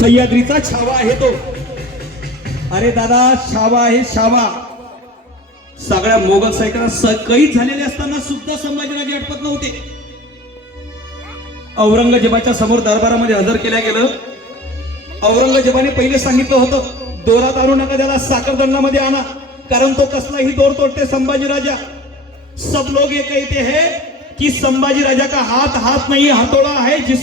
सह्याद्रीचा छावा आहे तो. अरे दादा, छावा आहे छावा. सगळ्या मोगल सैनिकांना कैद झालेले असताना सुद्धा संभाजीराजे अटपत नव्हते. औरंगजेबाच्या समोर दरबारामध्ये हजर केल्या गेलं. औरंगजेबाने पहिले सांगितलं होतं, दोरात आणू नका, त्याला साखरदंडामध्ये आणा, कारण तो कसलाही दोर तोडते संभाजीराजा. सब लोग ये कहते हैं कि संभाजी राजा का हाथ हाथ नहीं हथौड़ा है, जिस